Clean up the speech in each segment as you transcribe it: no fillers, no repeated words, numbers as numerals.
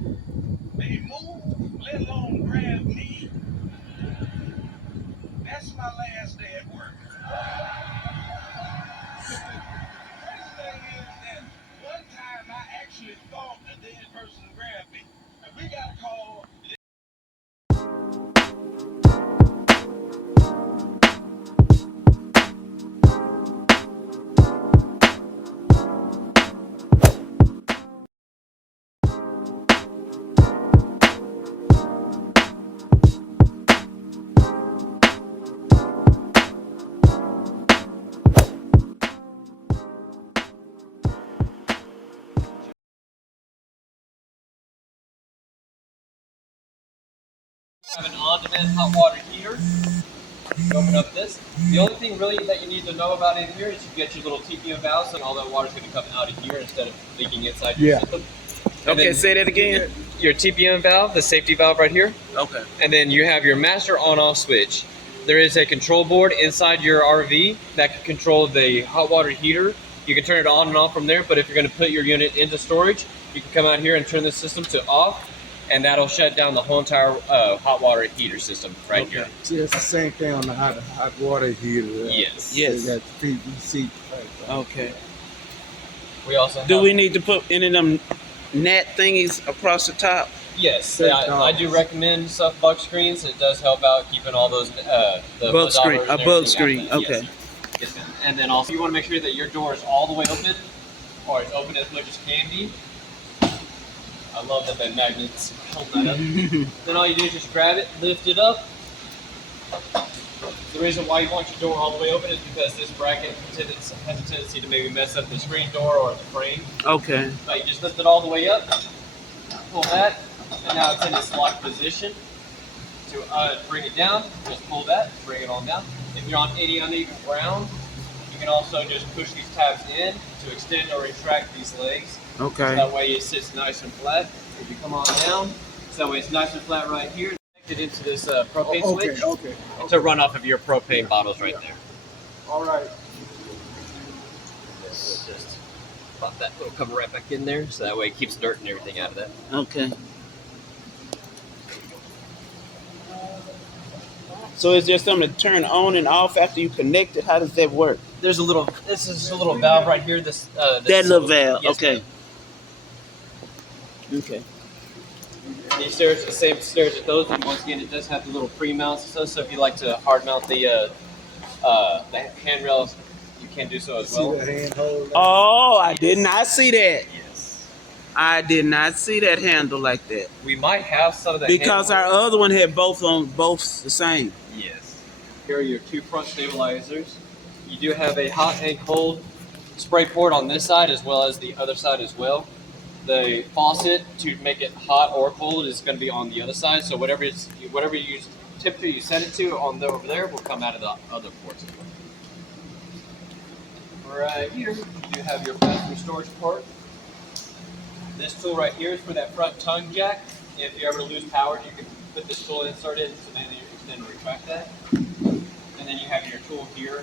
They move, let alone grab me. That's my last day at work. Crazy thing is that one time I actually thought a dead person grabbed me. And we got a call. Have an on-demand hot water heater. You open up this. The only thing really that you need to know about in here is you get your little TPM valve, so all that water's going to come out of here instead of leaking inside your system. And Okay, say that again. Your TPM valve, the safety valve right here. Okay. And then you have your master on-off switch. There is a control board inside your RV that can control the hot water heater. You can turn it on and off from there, but if you're going to put your unit into storage, you can come out here and turn the system to off, and that'll shut down the whole entire hot water heater system right here. See, it's the same thing on the hot water heater. Yes. Yes. They got PVC. Okay. We also have, Do we need to put any of them net thingies across the top? Yes, I do recommend soft bug screens. It does help out keeping all those the Bug screen, odours a and bug everything screen, out there. okay. Yes, ma'am. And then also you want to make sure that your door is all the way open, or as open as much as can be. I love that the magnets hold that up. Then all you do is just grab it, lift it up. The reason why you want your door all the way open is because this bracket has a tendency to maybe mess up the screen door or the frame. Okay. But you just lift it all the way up, pull that, and now it's in its locked position. To bring it down, just pull that, bring it on down. If you're on any uneven ground, you can also just push these tabs in to extend or retract these legs. Okay. So that way it sits nice and flat. If you come on down, so that way it's nice and flat right here. Connect it into this propane switch Okay. to run off of your propane bottles right there. All right. Just pop that little cover right back in there, so that way it keeps dirt and everything out of that. Okay. So is there something to turn on and off after you connect it? How does that work? There's a little. This is a little valve right here. This That little valve. Yes, Okay. ma'am. Okay. These stairs are the same stairs as those, and once again, it does have the little pre-mounts and stuff. So if you like to hard mount the handrails, you can do so as See well. the handhold? Oh, I did not see that. Yes. I did not see that handle like that. We might have some of the Because our other one had both the same. Yes. Here are your two front stabilizers. You do have a hot and cold spray port on this side as well as the other side as well. The faucet to make it hot or cold is going to be on the other side. So whatever you typically you set it to over there will come out of the other ports. Right here, you have your bathroom storage port. This tool right here is for that front tongue jack. If you ever lose power, you can put this tool insert in to mainly extend or retract that. And then you have your tool here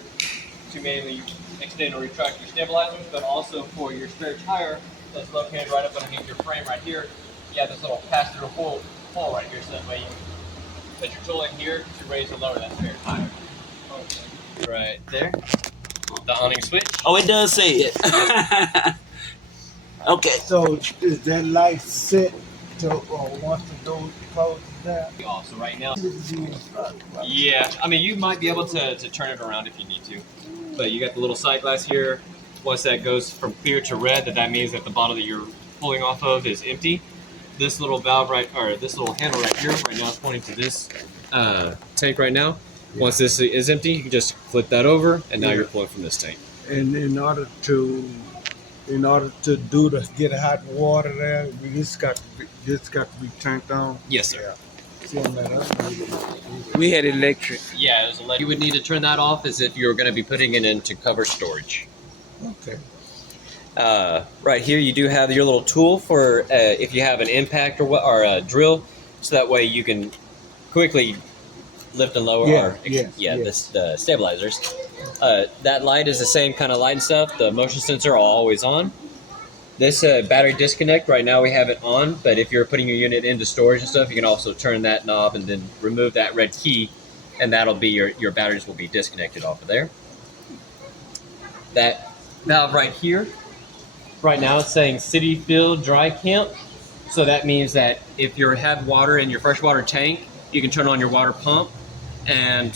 to mainly extend or retract your stabilizers, but also for your spare tire that's located right up underneath your frame right here. You have this little pass-through hole right here, so that way you can put your tool in here to raise or lower that spare tire. Right there. The awning switch. Oh, it does say it. Okay. So is that light set to once the door closes down? So right now, yeah, I mean, you might be able to turn it around if you need to. But you got the little side glass here. Once that goes from clear to red, that means that the bottle that you're pulling off of is empty. This little valve this little handle right here, right now is pointing to this tank right now. Once this is empty, you can just flip that over, and now you're pulling from this tank. And in order to get hot water there, this got to be turned on. Yes, sir. See on that other one. We had electric. Yeah, it was electric. You would need to turn that off as if you were going to be putting it into cover storage. Okay. Right here, you do have your little tool for if you have an impact or a drill, so that way you can quickly lift and lower the stabilizers. That light is the same kind of light and stuff. The motion sensor are always on. This battery disconnect, right now we have it on, but if you're putting your unit into storage and stuff, you can also turn that knob and then remove that red key, and that'll be your batteries will be disconnected off of there. That valve right here, right now it's saying city fill dry camp. So that means that if you have water in your freshwater tank, you can turn on your water pump, and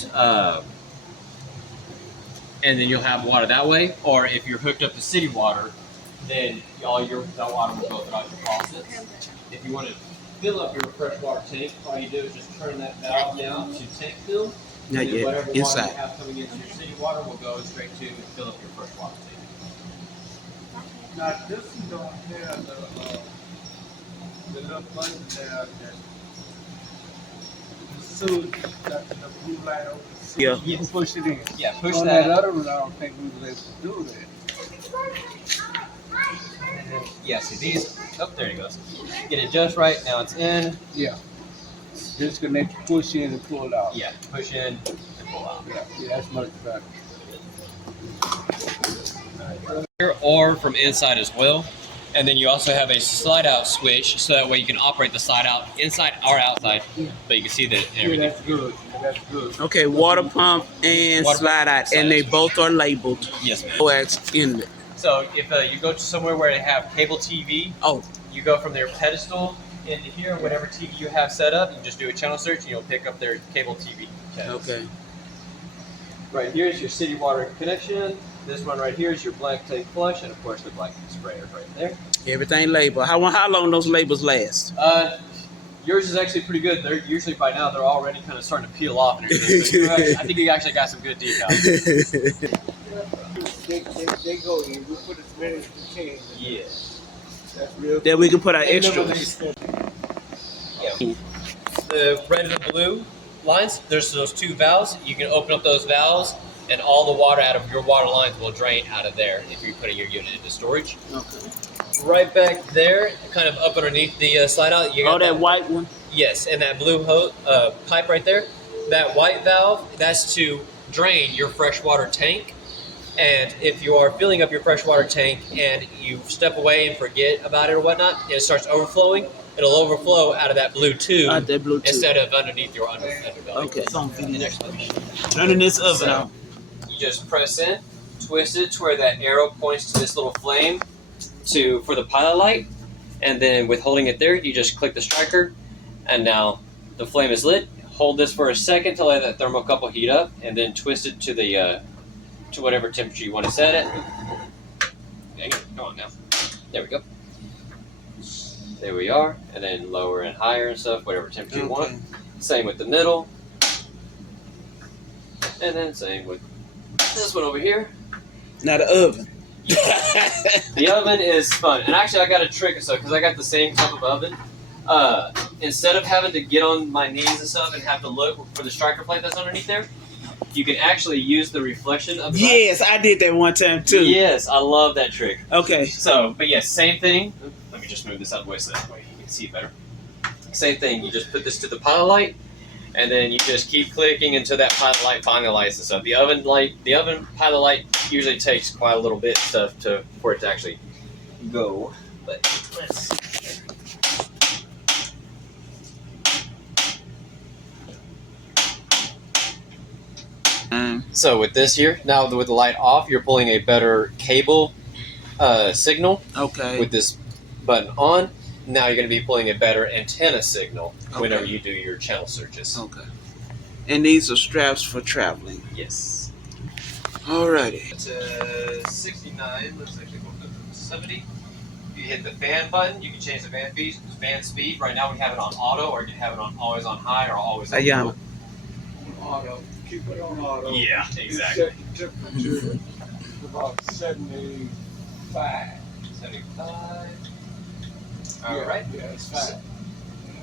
then you'll have water that way. Or if you're hooked up to city water, then that water will go throughout your faucets. If you want to fill up your freshwater tank, all you do is just turn that valve down to tank fill. Not And then yet. whatever water Inside. you have coming into your city water will go straight to fill up your freshwater tank. Now this one don't have the little button there that the sewage got the blue light over the sewage. Yeah. You can push it in. Yeah, push On that. that other one, I don't think we was able to do that. Yeah, see these. Oh, there it goes. Get it just right. Now it's in. Yeah. Disconnect, push in and pull out. Yeah, push in and pull out. Yeah, that's much better. Or from inside as well. And then you also have a slide out switch, so that way you can operate the slide out inside or outside, but you can see that Yeah, everything. that's good. That's good. Okay, water pump and Water slide out, slide and they out. both are labeled. Yes, ma'am. Coax inlet. So if you go to somewhere where they have cable TV, Oh, you go from their pedestal into here, whatever TV you have set up, you just do a channel search and you'll pick up their cable TV channels. okay. Right here is your city water connection. This one right here is your black tank flush, and of course the black sprayer right there. Everything labeled. How long those labels last? Yours is actually pretty good. They're usually by now they're already kind of starting to peel off and everything. So I think you actually got some good decals. They go in. We put as many as we can. Yeah. That's real. That we can put our They never extras. make Yeah. The red and the blue lines. There's those two valves. You can open up those valves, and all the water out of your water lines will drain out of there if you're putting your unit into storage. Okay. Right back there, kind of up underneath the slide out. You got Oh, that white one. Yes, and that blue pipe right there, that white valve, that's to drain your freshwater tank. And if you are filling up your freshwater tank and you step away and forget about it or whatnot, and it starts overflowing, it'll overflow out of that blue tube Out that blue tube. instead of underneath your underbelly. Okay. And actually, Turning this oven So- on. you just press in, twist it to where that arrow points to this little flame for the pilot light, and then with holding it there, you just click the striker, and now the flame is lit. Hold this for a second to let that thermocouple heat up, and then twist it to the to whatever temperature you want to set it. Okay, come on now. There we go. There we are, and then lower and higher and stuff, whatever temperature you want. Okay. Same with the middle, and then same with this one over here. Now the oven. The oven is fun, and actually I got a trick or so because I got the same type of oven. Instead of having to get on my knees and stuff and have to look for the striker plate that's underneath there, you can actually use the reflection of the Yes, I did that one time too. Yes, I love that trick. Okay. So, but yes, same thing. Let me just move this out of the way so that way you can see it better. Same thing. You just put this to the pilot light, and then you just keep clicking until that pilot light finally lights and stuff. The oven pilot light usually takes quite a little bit of stuff for it to actually go. But let's see. So with this here, now with the light off, you're pulling a better cable signal. Okay. With this button on, now you're going to be pulling a better antenna signal whenever Okay. you do your channel searches. Okay. And these are straps for traveling. Yes. Alrighty. To 69, let's actually go to 70. If you hit the fan button, you can change the fan speed. Right now we have it on auto, or you can have it on always on high or always on Ayana. low. Auto. Keep it on auto. Yeah, exactly. Set the temperature to about 75. 75. Yeah, All right. Yeah, it's fine.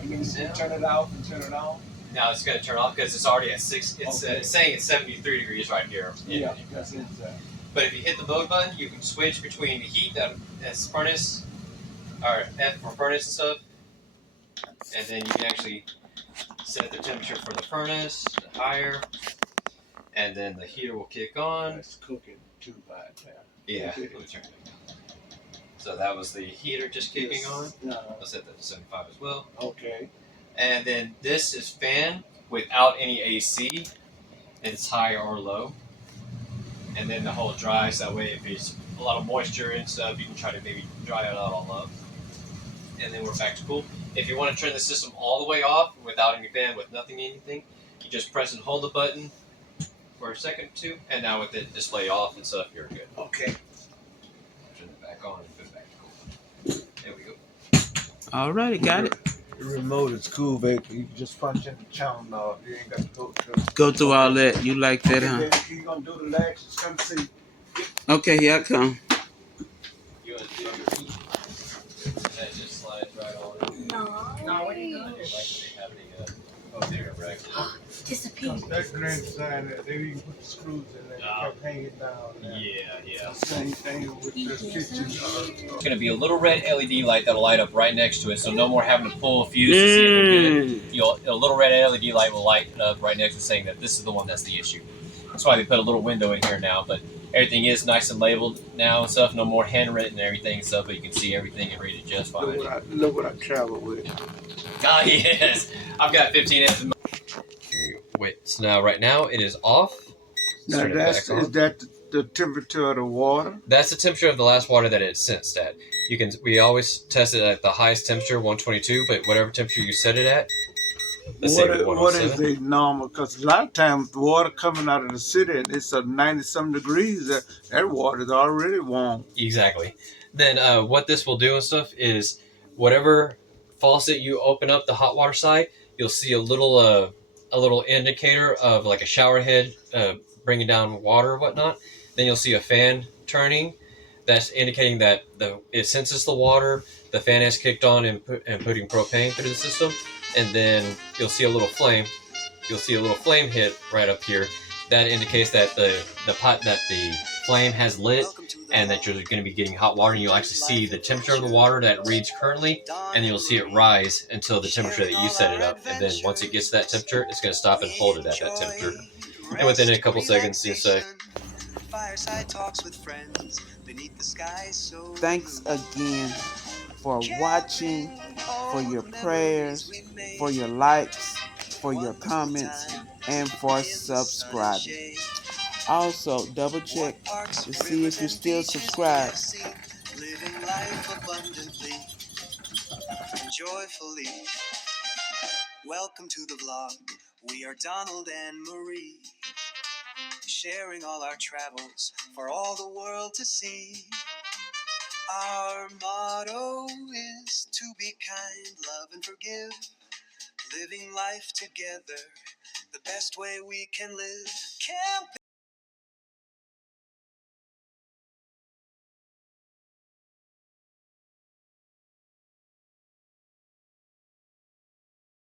You can turn it off and turn it on. Now it's going to turn off because it's already at 6. It's Okay. saying it's 73 degrees right here. Yeah, that's inside. But if you hit the mode button, you can switch between heat, that's furnace, or F for furnace and stuff. And then you can actually set the temperature for the furnace to higher. And then the heater will kick on. That's cooking too bad now. Yeah. Okay. Let me turn it back down. So that was the heater just kicking Yes. on. Yeah. Let's set that to 75 as well. Okay. And then this is fan without any AC. It's high or low. And then the whole dry, so that way if there's a lot of moisture and stuff, you can try to maybe dry it out all up. And then we're back to cool. If you want to turn the system all the way off without any fan, with nothing, anything, you just press and hold the button for a second or two, and now with the display off and stuff, you're good. Okay. Turn it back on and put it back to cool. There we go. Alrighty, got it. The remote is cool, baby. You can just punch in the channel now. You ain't got to go. Go through all that. You like that, huh? Then you gonna do the legs? Just come see. Okay, here I come. You want to do your feet? That just slides right on. No, what are you doing? Like they have any, oh, there, right. Disappeared. That grand design, they even put the screws in there. Oh. Kept hanging down. There. Yeah. Same thing with the kitchen. It's going to be a little red LED light that'll light up right next to it, so no more having to pull a fuse to see if they're good. A little red LED light will light up right next to saying that this is the one that's the issue. That's why they put a little window in here now, but everything is nice and labeled now and stuff. No more handwritten and everything and stuff, but you can see everything and read it just fine. Look what I travel with. Ah, yes. I've got 15 amps. Wait, so now right now it is off. Let's Now turn it back is on. that the temperature of the water? That's the temperature of the last water that it's sensed at. We always test it at the highest temperature, 122, but whatever temperature you set it at, let's say What is 107. the normal? Because a lot of times the water coming out of the city and it's 90-some degrees. That water is already warm. Exactly. Then what this will do and stuff is whatever faucet you open up the hot water side, you'll see a little indicator of like a shower head bringing down water or whatnot. Then you'll see a fan turning. That's indicating that it senses the water. The fan has kicked on and putting propane through the system. And then you'll see a little flame. You'll see a little flame hit right up here. That indicates that the flame has lit and that you're going to be getting hot water. And you'll actually see the temperature of the water that it reads currently, and you'll see it rise until the temperature that you set it up. And then once it gets to that temperature, it's going to stop and hold it at that temperature. And within a couple seconds, you'll say, Fireside talks with friends beneath the sky so Thanks again for watching, for your prayers, for your likes, for your comments, and for subscribing. Also, double check to see if you're still subscribed. living life abundantly and joyfully. Welcome to the vlog. We are Donald and Marie, sharing all our travels for all the world to see. Our motto is to be kind, love and forgive, living life together the best way we can live. Camping